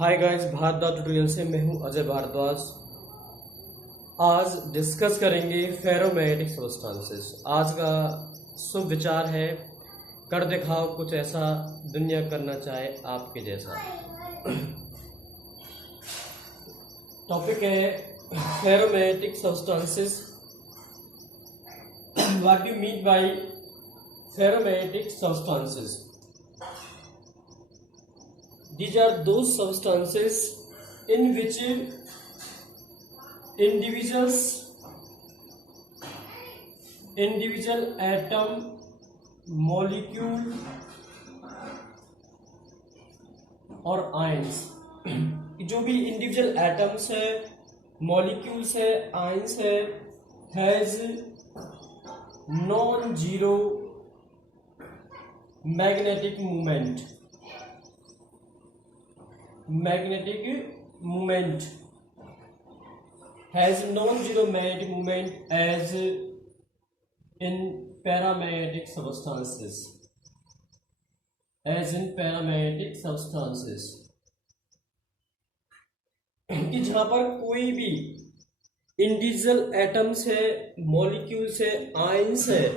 Hi guys, Bhardwaj tutorial से मैं हूं अजय भारद्वाज। आज डिस्कस करेंगे फेरोमैग्नेटिक सब्सटेंसेस। आज का शुभ विचार है, कर दिखाओ कुछ ऐसा दुनिया करना चाहे आपके जैसा। टॉपिक है ferromagnetic substances. What do you mean by ferromagnetic substances? These are those substances in which individual atom, molecule और आयंस, जो भी इंडिविजुअल एटम्स है, मॉलिक्यूल्स है, आयंस है, has non zero magnetic movement has non-zero magnetic moment as in paramagnetic substances. कि जहां पर कोई भी इंडिविजुअल एटम्स है, मॉलिक्यूल्स है, आयंस है,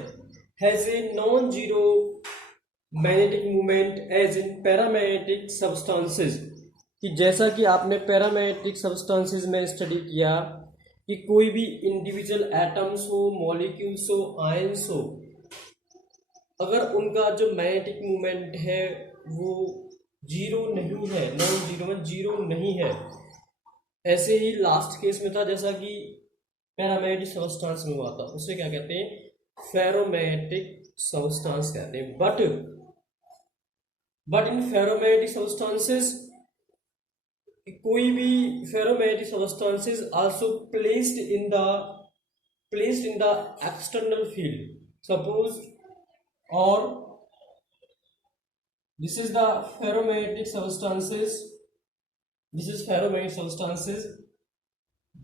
has a non zero magnetic movement as in paramagnetic substances. कि जैसा कि आपने पैरामैग्नेटिक सब्सटेंसेस में स्टडी किया कि कोई भी इंडिविजुअल एटम्स हो, मॉलिक्यूल्स हो, आयंस हो, अगर उनका जो मैग्नेटिक मूवमेंट है वो जीरो नहीं है, नॉन जीरो में जीरो नहीं है। ऐसे ही लास्ट केस में था जैसा कि पैरामैग्नेटिक सब्सटेंस में हुआ था, उसे क्या कहते हैं? फेरोमैग्नेटिक सब्सटेंस कहते हैं। बट इन फेरोमैग्नेटिक सब्सटेंसेस, कोई भी ferromagnetic substances also placed in the external field, suppose, और this is the ferromagnetic substances,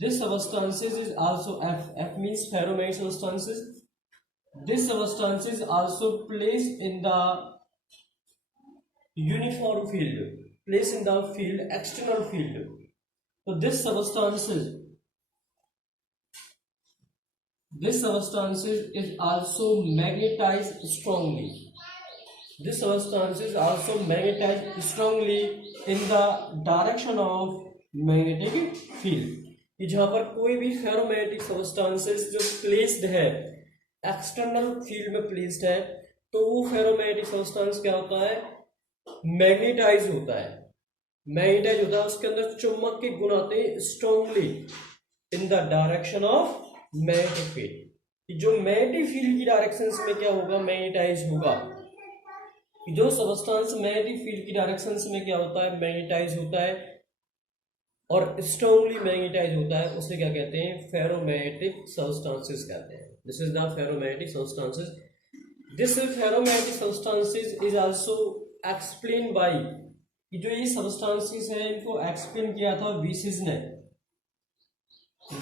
this substances is also F means ferromagnetic substances. This substance is also placed in the uniform field, placed in the field, external field. So this substances is also magnetized strongly. This substance is also magnetized strongly in the direction of magnetic field. कि जहां पर कोई भी ferromagnetic substances जो placed है, external field में placed है, तो वो फेरोमैग्नेटिक सब्सटेंस क्या होता है? मैग्नेटाइज होता है। उसके अंदर चुंबक के गुण आते हैं strongly in the direction of magnetic field. जो मैग्नेटिक फील्ड की डायरेक्शन में क्या होगा? मैग्नेटाइज होगा। जो सब्सटेंस मैग्नेटिक फील्ड की डायरेक्शन में क्या होता है? मैग्नेटाइज होता है और स्ट्रांगली मैग्नेटाइज होता है, उसे क्या कहते हैं? फेरोमैग्नेटिक सब्सटेंसेस कहते हैं। This is the ferromagnetic substances. This ferromagnetic substances is also explain by, जो ये सब्सटेंसेस हैं इनको एक्सप्लेन किया था वीसिस ने।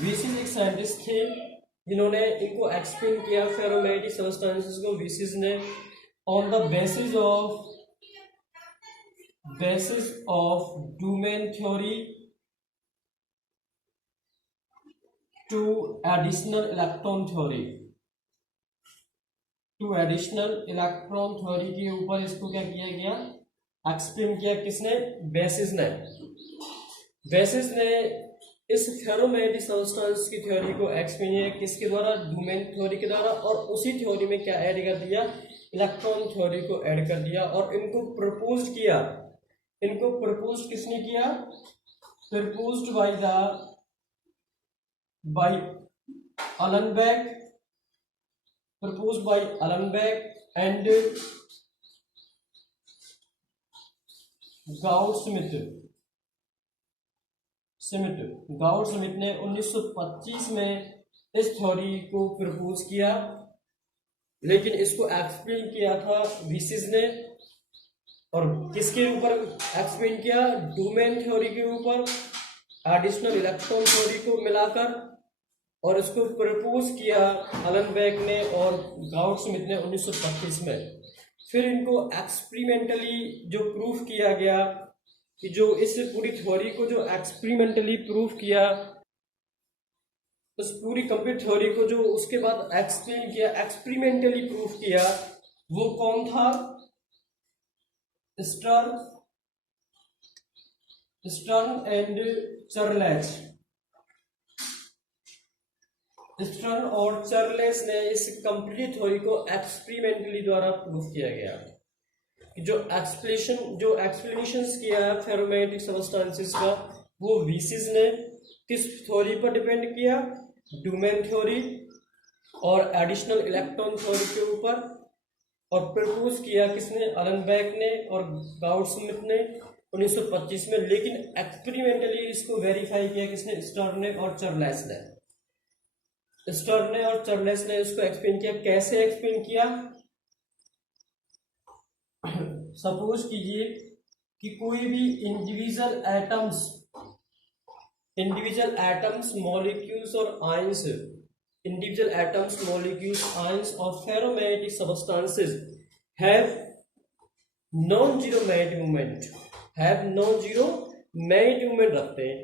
वीसिस एक साइंटिस्ट थे जिन्होंने इनको एक्सप्लेन किया फेरोमैग्नेटिक सब्सटेंसेस को, वीसिस ने, on the basis of Duhem theory to additional electron theory के ऊपर इसको क्या किया गया? एक्सप्लेन किया। किसने? बेसिस ने इस फेरोमैग्नेटिक सब्सटेंस की थ्योरी को एक्सप्लेन किया। किसके द्वारा? डूमेन थ्योरी के द्वारा। और उसी थ्योरी में क्या ऐड कर दिया? इलेक्ट्रॉन थ्योरी को ऐड कर दिया। और इनको प्रपोज किया। इनको प्रपोज किसने किया? प्रपोज्ड बाय अलेनबेक एंड गाउड-स्मिथ ने 1925 में इस थ्योरी को प्रपोज किया, लेकिन इसको एक्सप्लेन किया था वीसिस ने। और किसके ऊपर एक्सप्लेन किया? डूमेन थ्योरी के ऊपर, एडिशनल इलेक्ट्रॉन थ्योरी को मिलाकर, और इसको प्रपोज किया अलेनबेक ने और गाउड-स्मिथ ने 1925 में। फिर इनको एक्सपेरिमेंटली जो प्रूफ किया गया कि जो इस पूरी थ्योरी को जो एक्सपेरिमेंटली प्रूव किया, उस पूरी कंप्लीट थ्योरी को जो उसके बाद एक्सप्लेन किया, एक्सपेरिमेंटली प्रूव किया, वो कौन था? Stern and Charles. स्टर्न और चार्लेस ने इस कंप्लीट थ्योरी को एक्सपेरिमेंटली द्वारा प्रूव किया गया। जो एक्सप्लेनेशंस किया है फेरोमैग्नेटिक सबस्टेंसेस का, वो वीसिस ने किस थ्योरी पर डिपेंड किया? डूमेन थ्योरी और एडिशनल इलेक्ट्रॉन थ्योरी के ऊपर। और प्रपोज किया किसने? अलेनबेक ने और गाउड-स्मिथ ने 1925 में। लेकिन एक्सपेरिमेंटली इसको वेरीफाई किया किसने? स्टर्न ने और चार्लेस ने। स्टर्न ने और चार्लेस ने इसको एक्सप्लेन किया। कैसे एक्सप्लेन किया? सपोज कीजिए कि कोई भी इंडिविजुअल एटम्स मॉलिक्यूल्स और ions, individual atoms, molecules, ions of ferromagnetic substances have non-zero magnetic moment रखते हैं।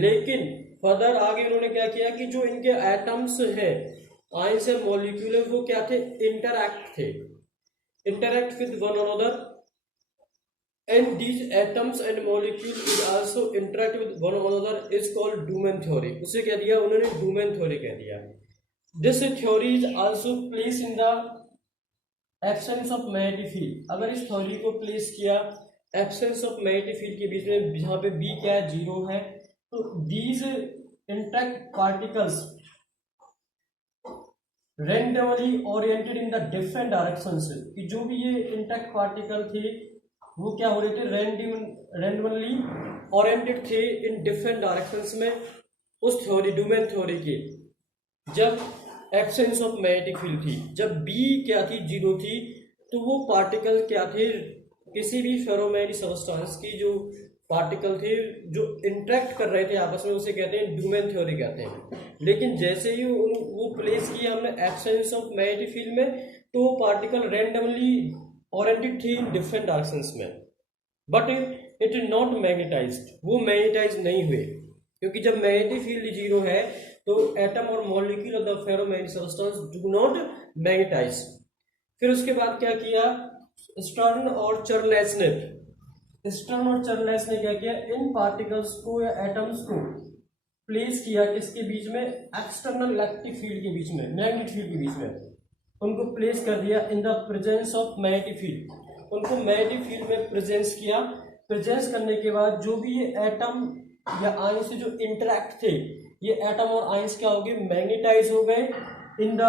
लेकिन फर्दर आगे उन्होंने क्या किया कि जो इनके एटम्स हैं, आयंस है, मॉलिक्यूल है, वो क्या थे? Interact with one another, and these atoms and molecules is also interact with one another is called Duman theory। उसे कह दिया उन्होंने Duman theory कह दिया। This theory is also placed in the absence of magnetic field। अगर इस theory को place किया एब्सेंस ऑफ मैग्नेटिक फील्ड के बीच में, जहां पे बी क्या है? जीरो है, तो these intact particles randomly oriented in the different directions, कि जो भी ये इंटैक्ट पार्टिकल थे वो क्या हो रहे थे? रैंडमली ओरिएंटेड थे इन डिफरेंट डायरेक्शंस में उस थ्योरी, डूमेन थ्योरी की, जब एब्सेंस ऑफ मैग्नेटिक फील्ड थी। जब बी क्या थी? जीरो थी, तो वो पार्टिकल क्या थे? किसी भी फेरोमैग्नेटिक सबस्टेंस की जो पार्टिकल थे जो इंटरेक्ट कर रहे थे आपस में, उसे कहते हैं डूमेन थ्योरी कहते हैं। लेकिन जैसे ही वो प्लेस किया हमने एब्सेंस ऑफ मैग्नेटिक फील्ड में, तो वो पार्टिकल रैंडमली ओरिएंटेड थी इन डिफरेंट डायरेक्शंस में, but it is not magnetised. वो मैग्नेटाइज नहीं हुए, क्योंकि जब मैग्नेटिक फील्ड जीरो है तो एटम और molecule of the ferromagnetic substance do not magnetize. फिर उसके बाद क्या किया? स्टर्न और चार्लेस ने क्या किया? इन पार्टिकल्स को या एटम्स को प्लेस किया किसके बीच में? एक्सटर्नल इलेक्ट्रिक फील्ड के बीच में, मैग्नेटिक फील्ड के बीच में उनको प्लेस कर दिया in the presence of magnetic field. उनको मैग्नेटिक फील्ड में प्रेजेंस किया। प्रेजेंस करने के बाद जो भी ये एटम या आयन से जो इंटरैक्ट थे, ये एटम और आयंस क्या हो गए? मैग्नेटाइज हो गए इन the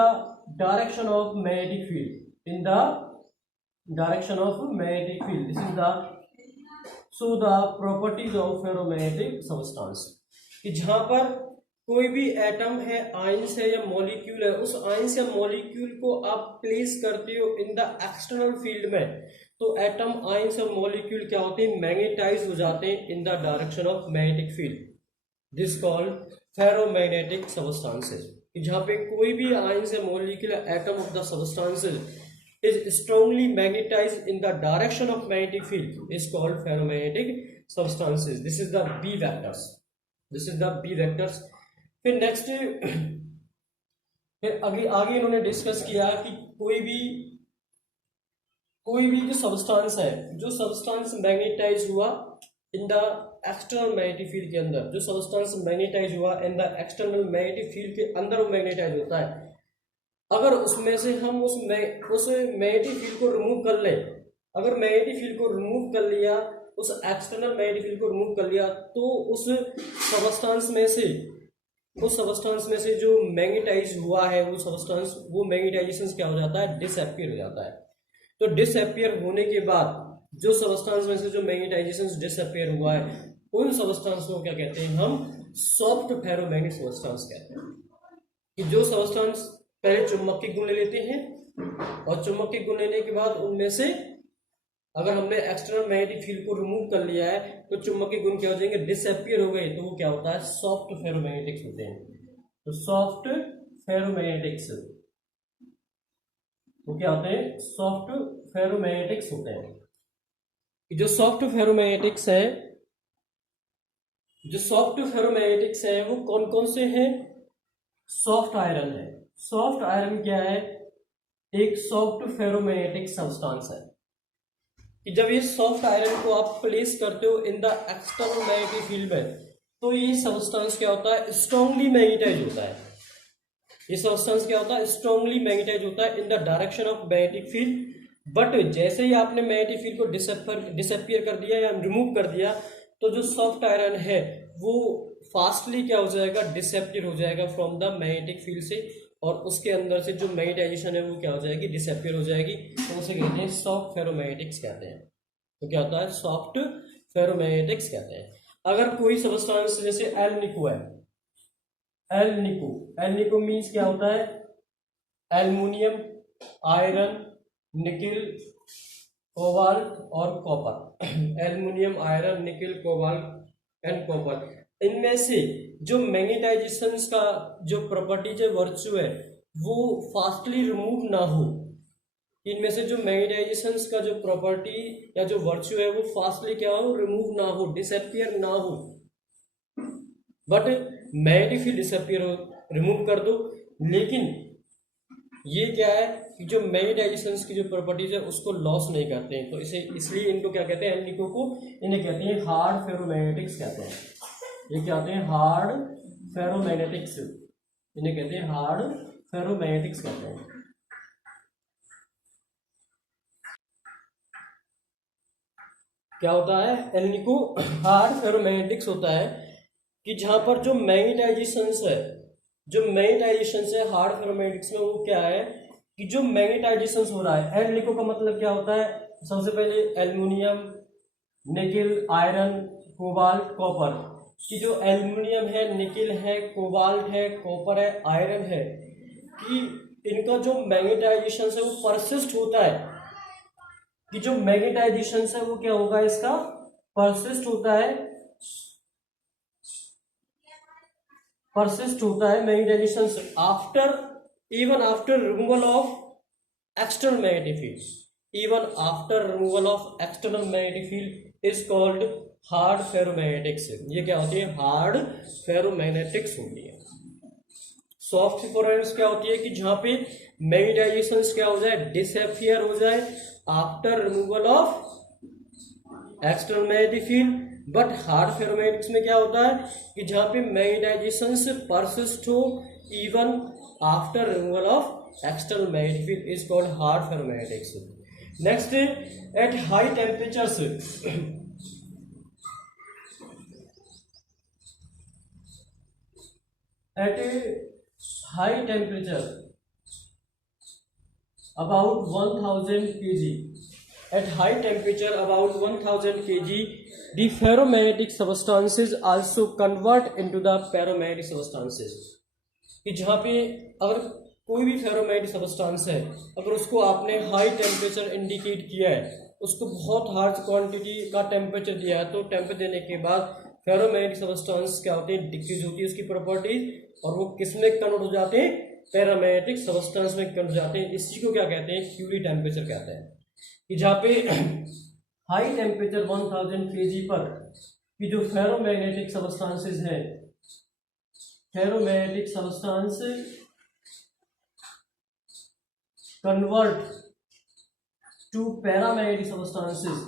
direction of magnetic field, in the direction of magnetic field. This is the so the properties of ferromagnetic substance, कि जहां पर कोई भी एटम है, आयंस है या मॉलिक्यूल है, उस आयंस या मॉलिक्यूल को आप प्लेस करते हो इन द एक्सटर्नल फील्ड में, तो एटम, आयंस और मॉलिक्यूल क्या होते हैं? मैग्नेटाइज हो जाते हैं इन the direction of magnetic field. This called ferromagnetic substances. जहां पे कोई भी आयंस या मॉलिक्यूल या atom of the substances is strongly magnetized in the direction of magnetic field is called ferromagnetic substances। This is the B vectors। फिर next, फिर आगे इन्होंने डिस्कस किया कि कोई भी जो सब्सटेंस है, जो सब्सटेंस मैग्नेटाइज हुआ इन द एक्सटर्नल मैग्नेटिक फील्ड के अंदर, जो सब्सटेंस मैग्नेटाइज हुआ इन द एक्सटर्नल मैग्नेटिक फील्ड के अंदर वो मैग्नेटाइज होता है। अगर उसमें से हम उस मैग्नेटिक फील्ड को रिमूव कर लें, अगर मैग्नेटिक फील्ड को रिमूव कर लिया, उस एक्सटर्नल मैग्नेटिक फील्ड को रिमूव कर लिया, तो उस सबस्टेंस में से जो मैग्नेटाइज हुआ है वो सबस्टेंस, वो मैग्नेटाइजेशन क्या हो जाता है? डिसअपीयर हो जाता है। तो डिसअपीयर होने के बाद जो सबस्टेंस में से जो मैग्नेटाइजेशन डिसअपीयर हुआ है, उन सबस्टेंस को क्या कहते हैं? हम सॉफ्ट फेरोमैग्नेटिक सबस्टेंस कहते हैं। कि जो सबस्टेंस पहले चुंबक के गुण ले लेते हैं, और चुंबक के गुण लेने के बाद उनमें से अगर हमने एक्सटर्नल मैग्नेटिक फील्ड को रिमूव कर लिया है, तो चुंबक के गुण क्या हो जाएंगे? डिसअपीयर हो गए। तो वो क्या होता है? सॉफ्ट फेरोमैग्नेटिक्स होते हैं। तो सॉफ्ट फेरोमैग्नेटिक्स वो क्या होते हैं? सॉफ्ट फेरोमैग्नेटिक्स होते हैं। जो सॉफ्ट फेरोमैग्नेटिक्स है जो सॉफ्ट फेरोमैग्नेटिक्स है वो कौन कौन से हैं? सॉफ्ट आयरन है। सॉफ्ट आयरन क्या है? एक सॉफ्ट फेरोमैग्नेटिक सब्सटेंस है कि जब ये सॉफ्ट आयरन को आप प्लेस करते हो इन द एक्सटर्नल मैग्नेटिक फील्ड में, तो ये सब्सटेंस क्या होता है? स्ट्रांगली मैग्नेटाइज होता है। ये सब्सटेंस क्या होता है? स्ट्रांगली मैग्नेटाइज होता है इन the direction of magnetic field. But जैसे ही आपने मैग्नेटिक फील्ड को डिसअपियर कर दिया या रिमूव कर दिया, तो जो सॉफ्ट आयरन है वो फास्टली क्या हो जाएगा? डिसअपियर हो जाएगा फ्रॉम द मैग्नेटिक फील्ड से, और उसके अंदर से जो मैग्नेटाइजेशन है वो क्या हो जाएगी? डिसअपियर हो जाएगी। तो उसे कहते हैं सॉफ्ट फेरोमैग्नेटिक्स कहते हैं। तो क्या होता है? सॉफ्ट फेरोमैग्नेटिक्स कहते हैं। अगर कोई सब्सटेंस जैसे एल्निको है, एल्निको मीन्स क्या होता है? एल्युमिनियम, आयरन, निकिल, कोबाल्ट और copper. Aluminium, iron, nickel, cobalt and copper, इनमें से जो मैग्नेटाइजेशन का जो प्रॉपर्टीज है, वर्च्यू है, वो फास्टली रिमूव ना हो। इनमें से जो मैग्नेटाइजेशन का जो प्रॉपर्टी या जो वर्च्यू है वो फास्टली क्या हो? रिमूव ना हो, डिसअपियर ना हो। बट मैग्नेटिक फील्ड डिसअपियर हो, रिमूव कर दो, लेकिन ये क्या है कि जो मैग्नेटाइजेशन की जो प्रॉपर्टीज है उसको लॉस नहीं करते हैं। तो इसे इसलिए इनको क्या कहते हैं? एल्निको को इन्हें कहते हैं हार्ड फेरोमैग्नेटिक्स कहते हैं। ये क्या होते हैं? हार्ड फेरोमैग्नेटिक्स। इन्हें कहते हैं हार्ड फेरोमैग्नेटिक्स कहते हैं। क्या होता है? एल्निको हार्ड फेरोमैग्नेटिक्स होता है कि जहां पर जो मैग्नेटाइजेशन है, जो मैग्नेटाइजेशन है हार्ड फेरोमैग्नेटिक्स में, वो क्या है कि जो मैग्नेटाइजेशन हो रहा है, एल्निको का मतलब क्या होता है? सबसे पहले aluminium, nickel, iron, cobalt, copper कि जो एल्युमिनियम है, निकिल है, कोबाल्ट है, कॉपर है, आयरन है, कि इनका जो मैग्नेटाइजेशन है वो परसिस्ट होता है। कि जो मैग्नेटाइजेशन है वो क्या होगा? इसका परसिस्ट होता है, persist होता है magnetization after, even after removal of external magnetic field. Even after removal of external magnetic field is called hard ferromagnetics. ये क्या होती है? हार्ड फेरोमैग्नेटिक्स होती है। सॉफ्ट फेरोमैग्नेटिक्स क्या होती है कि जहां पे मैग्नेटाइजेशन क्या हो जाए? डिसअपियर हो जाए after removal of external magnetic field. But hard ferromagnetics में क्या होता है कि जहां पे मैग्नेटाइजेशन से परसिस्ट हो even after removal of external magnetic field is called hard ferromagnetics. Next, at high temperatures, at high temperature about 1000 kg, at high temperature about 1000 kg, the ferromagnetic substances also convert into the paramagnetic substances। कि जहाँ पे अगर कोई भी ferromagnetic substance है, अगर उसको आपने हाई टेम्परेचर इंडिकेट किया है, उसको बहुत हार्ड क्वांटिटी का टेम्परेचर दिया है, तो टेम्परेचर देने के बाद फेरोमैग्नेटिक सब्सटेंस क्या होते हैं? डिक्रीज होती है उसकी प्रॉपर्टीज, और वो किस में कन्वर्ट हो जाते हैं? पैरामैग्नेटिक सब्सटेंस में कन्वर्ट जाते हैं। इसी को क्या कहते हैं? क्यूरी टेम्परेचर कहते हैं। कि जहाँ पे हाई टेम्परेचर 1000 kg पर कि जो फेरोमैग्नेटिक सब्सटेंसेस हैं, ferromagnetic substance convert to paramagnetic substances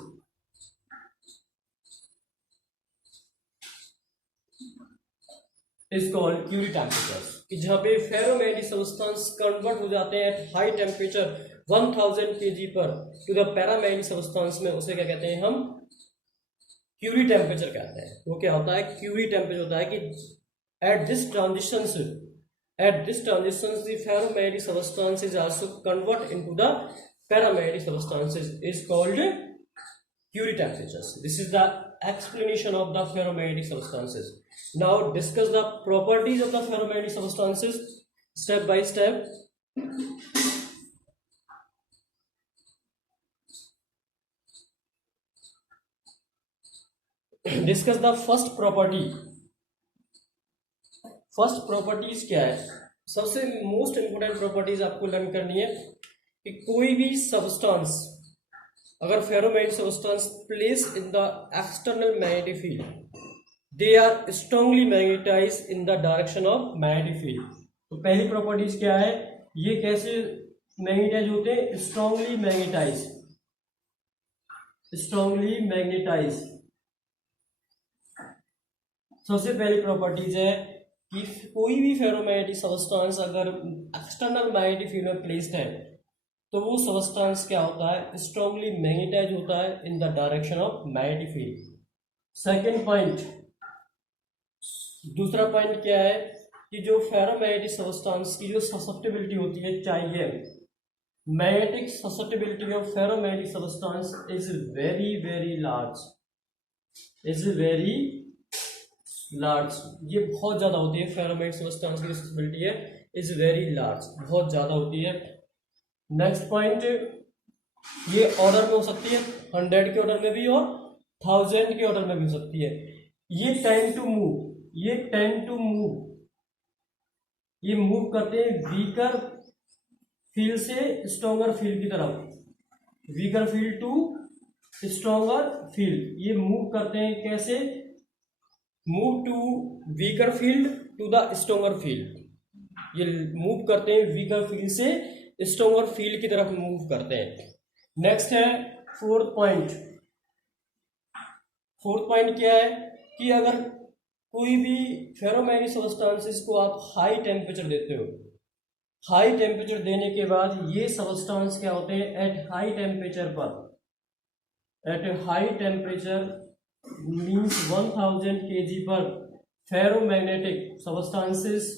is called Curie temperature. कि जहां पे फेरोमैग्नेटिक सब्सटेंस कन्वर्ट हो जाते हैं एट हाई टेम्परेचर 1000 kg पर टू द पैरामैग्नेटिक सब्सटेंस में, उसे क्या कहते हैं? हम क्यूरी टेम्परेचर कहते हैं। वो क्या होता है? क्यूरी टेम्परेचर होता है कि at this transition the ferromagnetic substance is also convert into the paramagnetic substances is called Curie temperatures. This is the explanation of the ferromagnetic substances. Now discuss the properties of the ferromagnetic substances step by step. Discuss the first property. First properties क्या है? सबसे most important properties आपको learn करनी है कि कोई भी substance अगर ferromagnetic substance place in the external magnetic field, they are strongly magnetize in the direction of magnetic field. तो पहली प्रॉपर्टीज क्या है, ये कैसे मैग्नेटाइज होते हैं, स्ट्रांगली मैग्नेटाइज, स्ट्रांगली मैग्नेटाइज। सबसे पहली प्रॉपर्टीज है कि कोई भी फेरोमैग्नेटिक सबस्टेंस अगर एक्सटर्नल मैग्नेटिक फील्ड में प्लेस्ड है तो वो सबस्टेंस क्या होता है, स्ट्रांगली मैग्नेटाइज होता है इन the direction of magnetic field. Second point, दूसरा पॉइंट क्या है कि जो फेरोमैग्नेटिक सबस्टेंस की जो ससेप्टिबिलिटी होती है चाहिए, magnetic susceptibility of ferromagnetic substance is very very large, is very large, ये बहुत ज्यादा होती है। फेरोमैग्नेटिक सबस्टेंस की ससेप्टिबिलिटी है इज वेरी लार्ज, बहुत ज्यादा होती है। नेक्स्ट पॉइंट, ये ऑर्डर में हो सकती है 100 के ऑर्डर में भी और 1000 के ऑर्डर में भी हो सकती है। ये टेंड टू मूव, ये टेंड टू मूव, ये मूव करते हैं वीकर फील्ड से स्ट्रॉन्गर फील्ड की तरफ, weaker field to stronger field. ये मूव करते हैं कैसे, move to weaker field to the stronger field, ये मूव करते हैं वीकर फील्ड से स्ट्रॉन्गर फील्ड की तरफ मूव करते हैं। नेक्स्ट है फोर्थ पॉइंट, फोर्थ पॉइंट क्या है कि अगर कोई भी फेरोमैग्नेटिक सबस्टेंसेस को आप हाई टेम्परेचर देते हो, हाई टेम्परेचर देने के बाद ये सबस्टेंस क्या होते हैं, एट हाई टेम्परेचर पर, eight high temperature means 1000 kg पर ferromagnetic substances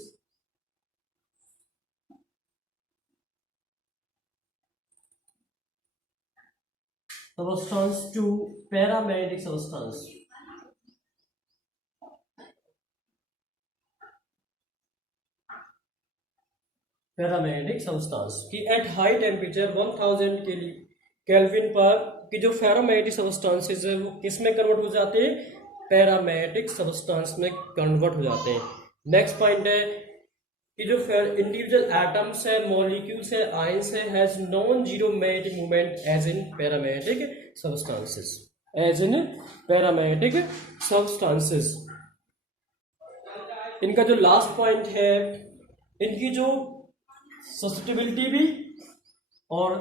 substance to paramagnetic substance, paramagnetic substance कि एट हाई टेम्परेचर 1000 केल्विन पर कि जो फेरोमैग्नेटिक सबस्टेंसेस है वो किस में कन्वर्ट हो जाते हैं, पैरामैग्नेटिक सबस्टेंस में कन्वर्ट हो जाते हैं। नेक्स्ट पॉइंट है कि जो इंडिविजुअल एटम्स है, मॉलिक्यूल्स है, आयंस है, has non zero magnetic movement as in paramagnetic substances, as in paramagnetic substances. इनका जो लास्ट पॉइंट है, इनकी जो ससेप्टिबिलिटी भी और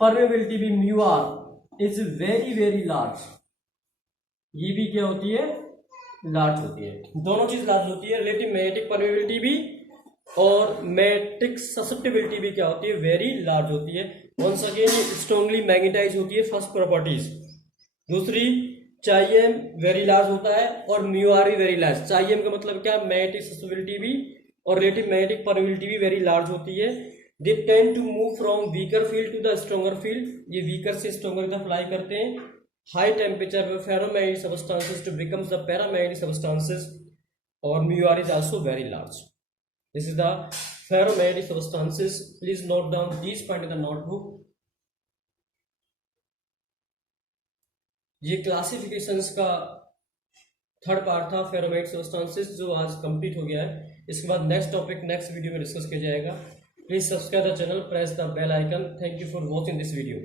परमेबिलिटी भी mu r is very very large, ये भी क्या होती है, लार्ज होती है। दोनों चीज लार्ज होती है, रिलेटिव मैग्नेटिक परमेबिलिटी भी और मैग्नेटिक ससेप्टिबिलिटी भी क्या होती है, वेरी लार्ज होती है। वंस अगेन स्ट्रांगली मैग्नेटाइज होती है, फर्स्ट प्रॉपर्टीज। दूसरी, चाइएम वेरी लार्ज होता है और म्यू आर भी वेरी लार्ज। चाइएम का मतलब क्या, मैग्नेटिक ससेप्टिबिलिटी भी और रिलेटिव मैग्नेटिक परमेबिलिटी भी वेरी लार्ज होती है। They tend to move from weaker field to the stronger field, ये वीकर से स्ट्रॉन्गर की तरफ फ्लाई करते हैं। हाई टेम्परेचर में ferromagnetic substances to becomes the paramagnetic substances और mu r is also very large. This is the ferromagnetic substances. Please note down this point in the notebook. ये classifications का third part था, ferromagnetic substances, जो आज complete हो गया है। इसके बाद नेक्स्ट टॉपिक नेक्स्ट वीडियो में डिस्कस किया जाएगा। Please subscribe the channel, press the bell icon. Thank you for watching this video.